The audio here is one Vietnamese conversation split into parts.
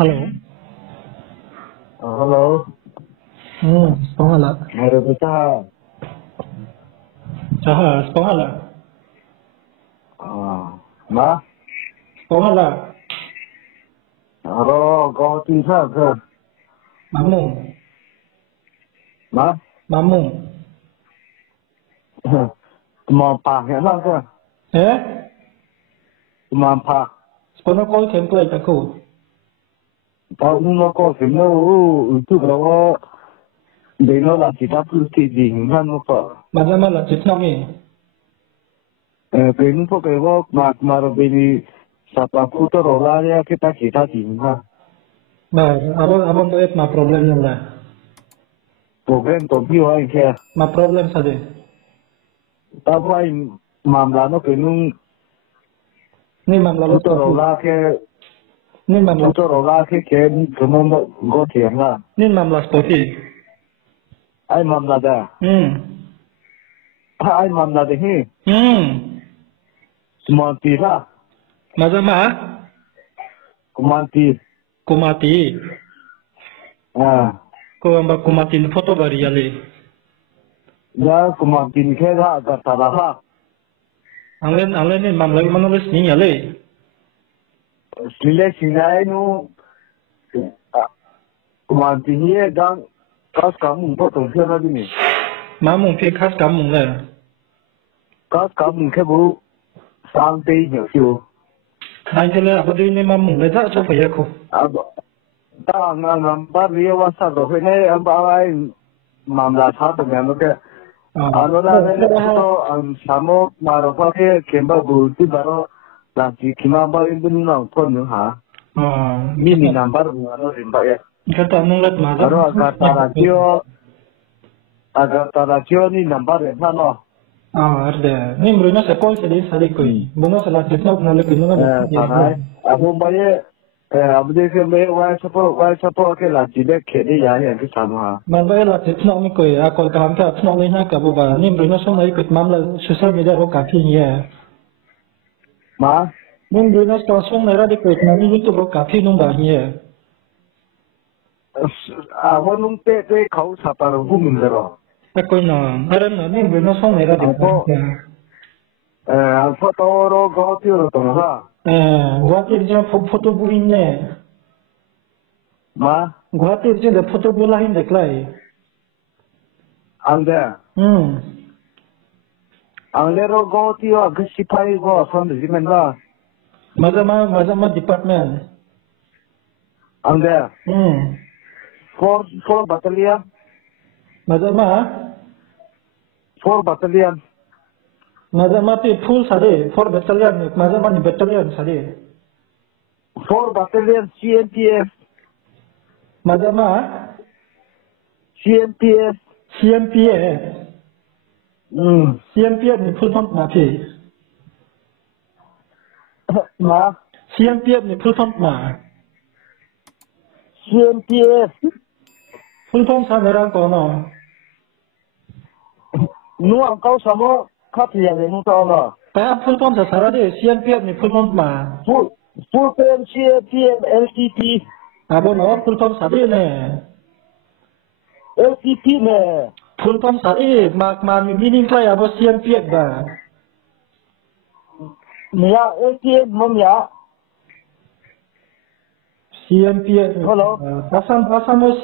Halo. Halo. Sepangalan. Ada besar. Saha, sepangalan. Ma. Sepangalan. Aro kau tinggal ke? Mamung. Ma. Mamung. Cuma pakai lah ke? Cuma pak. Sepangalan kau template aku. Tahu nak kau semua itu kalau beno lah kita pasti diingat apa. Mana cipta ni. Beno pakai kau mar beni siapa kutu rola ya kita diingat. Nah, abang tu ma problem yang lah. Problem tu biar ke? Ma problem saja. Tahu ay mamla no beno Ni mam lalu kutu rola ke? Ni mam lalu. Kutu rola ke semua kau tiang Ni mam lalu seperti. Ay mamla dah. Ay mamla deh ni. Semua tira. Macam mana? Kumanti. Kumati. Kau ambil kumati foto bari ali. Ya kumanti ni kira agar tarah. Anglen ni mam lagi mana les ni ali. Sila sinai nu kumanti ni dan kas kamu potong siapa ni? Mamung pi khas kamu lah. Kas kamu ke bu sampai nyawa. Nanti lah apa dia ni mamung le tak cuba ya aku. Tak nampak dia wasa tu. Ini ampai mamla satu yang ke. Anu lah ni tu sama marupa ke kemba bukti baru lagi kemba itu ni nak pun ha. Ini number anu rimba ya. Kata nunglet macam. Baru agar tarajio ni number yang mana? Ada. Ni mereka sekolah sedih koi. Bunga salah cipta pun ada kena lah. Tanah. Aku bayar. Abu dek bayar why support ke lagi dek kiri ya yang kita sama. Mana lah cipta ni koi. Aku kalau kita cipta ni nak kabu bah. Ni mereka semua ikut mamla sosial media aku kafi ni ya. Ma? Ni mereka semua mereka ikut nama YouTube aku kafi nombah ni ya. Aku nungte kau siapa orang minta. Aku ni mereka semua mereka ikut. Foto orang kau tiada tu ha. Guwahati je foto buin ni. Ma? Guwahati je foto bulahin deklai. Anda. Anda ro kau tiada kesipai kau sambil di mana? Macam department. Anda. Four battalion. Macam Four battalion. tu full sade. 4 battalion. Macam ni battalion sade. 4 battalion CNPF. Macam CNPF. CMPF. CMPF ni full form apa? Ma? CMPF ni full form apa? CNPF. Full form sa merang kono. Nuang kau sama kat yang ni tahu lah. Kaya full form sa sarade. CMPF ni full form apa? Full form CNPF LTP. Abo no full form sade ne. LTP ne. Full form sade. Mak meaning kaya abo CMPF ba. Nia LTP mamya. CMPF. Hello. Asam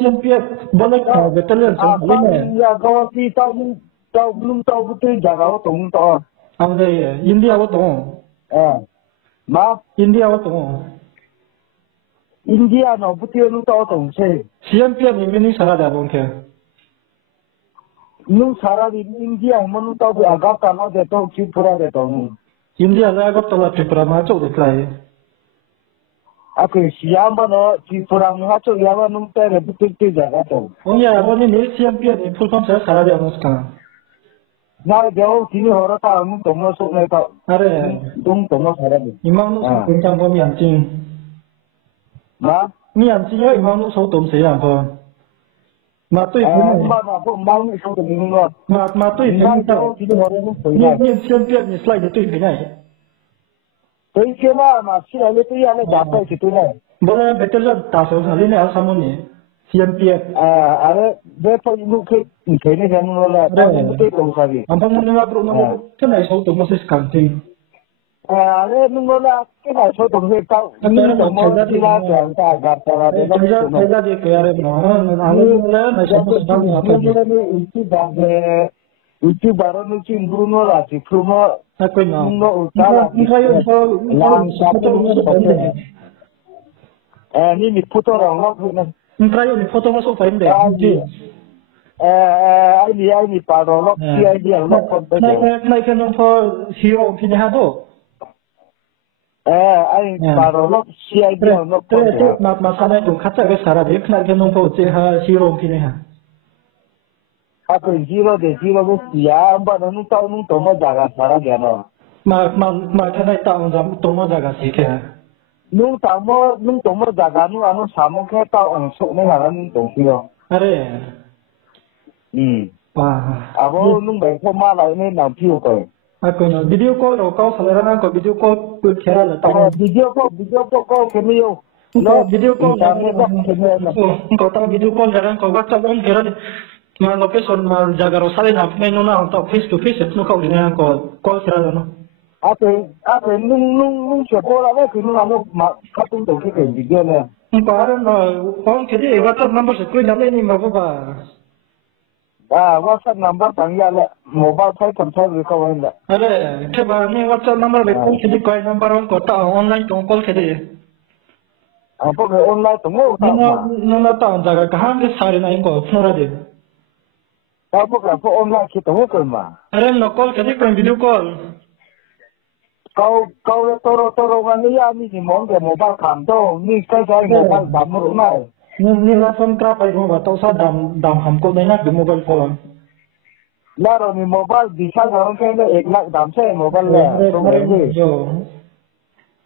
CMPF boleh battalion sa boleh. Ya kau si tahu belum tahu betul jaga tong tahu. Ada India awak tu. Ma? India awak tu. India no betul nu tahu tong se. CMPF ni meaning sarada bong ke. Nu sara di India manu tahu agak tanah de tahu Tripura de tahu. India la agot tola Tripura macam tu kelai. Aku siapa no Tripura macam siapa nu tahu betul jaga tahu. Oh ya, abo ni CMPF ni full form sa sarada bong sekarang. Nah, jauh sini orang tahu nu tong masuk ni tahu. Are. Tong sara ni. Imam nu kencang pun miancing. Ma? Miancing ya imam nu so tom saya apa. Matu itu ni. Aku mau ni so tong ni lah. Matu itu ni tahu. Sini orang nu. Ni CMPF ni slide itu ini. Tapi kena masih ada tu yang ada dapat situ ni. Boleh betul lah tahu sekali ni asam ni. CMPF. Ada betul mungkin ini kan mulai tapi mungkin tahu sekali. Apa mungkin apa rumah kena isu tu masih kanting. Ada mulai kena isu tu mungkin tahu. Ini semua tidak ada agar cara dia. Tidak dia kaya ni. Ada mulai macam sedang apa ni. Itu baru nanti Bruno lah, si Bruno. Aku ni. Bruno utara. Ini foto orang nak. Try ni foto masuk file deh. Ini parolog CID yang nak kontak. Naik kan untuk hero pilih hado. Ini parolog CID yang nak kontak. Itu masalah itu kata ke sarah dek naik kan untuk hero pilih ha. Aku zero de siya, ambat nung tomo jaga sarah dia no. Kena tahu tomo jaga sih ke. Nung tomo jaga nung anu samo ke tahu ansuk ni ngaran nung sio. Are. Wah. Abo nung baik poma lah ini nanti ko. Aku ni video call kau selera nak video call tu kira lah. Video call kau kemiyo. No video call. Kau tahu video call jangan kau WhatsApp on kira ni. Location mal jaga rosale na main nuna untuk face to face itu kau dengan call kira lah. Apa nung sekolah lah kini anu katung tu ke video ni. Kemarin orang kiri WhatsApp number sekali nama ni apa? WhatsApp number panggil lah mobile saya control kau ni. Ada kemarin ni WhatsApp number lekong kiri kau number orang kota online tu call kiri. Apa ke online tu mau? Nuna tahu jaga kahang ke sari na ingko nora dia. Apa online kita mau ke mana? Ada no call kiri kau video call. Kau toro ni ya ni mau ke mobile kamdo ni saya mobile damur mana? Ni langsung kerap aja mau tahu saya dam hamko banyak di mobile phone. Lalu ni mobile bisa orang kena 1 lakh dam saya mobile le.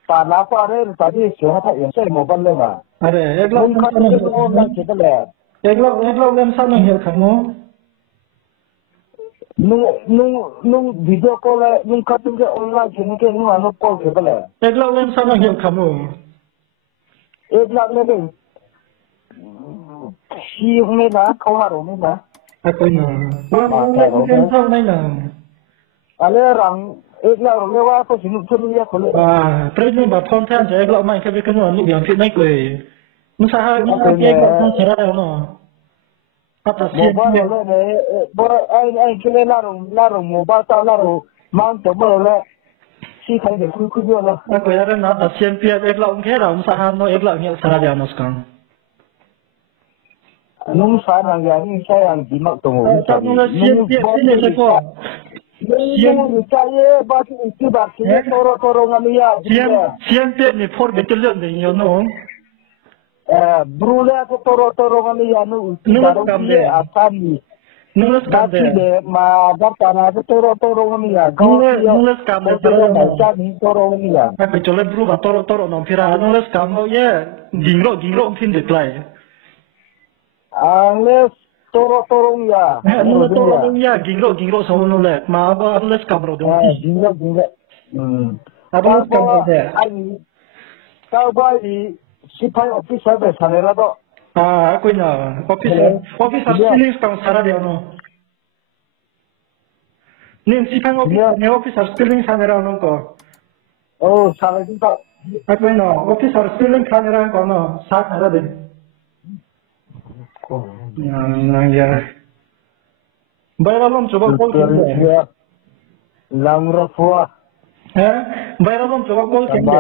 Tanah apa tadi siapa yang saya mobile le bah? Ada 1 lakh online kita le. 1 lakh lem sana hilang kamu. Nung video call le, nung katung ke online kini ke nung anu call kita le. 1 lakh lem sana hilang kamu. 1 lakh le. Si ni lah, kau harus ni lah. Aku ni. Lem sana ni lah. Ale orang 1 lakh orang lewat tu sini tu dia kalau. Presiden berfirman saja 1 lakh mai kami kena ni yang fit naik kue. Musaha ni 1 lakh cara dah no. Apa sih? Mobile le, ai kile larung mobile ta larung mang tu le. Si kai de ku dia lah. Aku yaran nak CMPF 1 lakh ke dah musaha no 1 lakh ni cara dia no sekarang. Nung sana yang saya yang dimak tu. CMPF ni siapa? Nung saya bagi itu bagi toro ngamia. CMPF ni for betul ni you know. Brula ko toro ngamia nu. Nung kamde asani. Nung kamde. Ma dartana ko toro ngamia. Nung kamde toro ngamia. Aku coba bru toro nom pira. Nung kamde ye gingro fin reply. Angles toro ya. Toro ya gingro sama nule. Ma apa angles kamro dong. Gingro. Apa kamro deh? Kau balik sipai officer deh sana tu. Aku ni officer feelings kau sarah dia no. Ni sipai officer feelings sana dia no ko. Oh salah juga. Aku ni officer feelings sana dia ko no. Sarah dia. Ya. Bayar coba call kita. Lang rafua. Bayar coba call kita.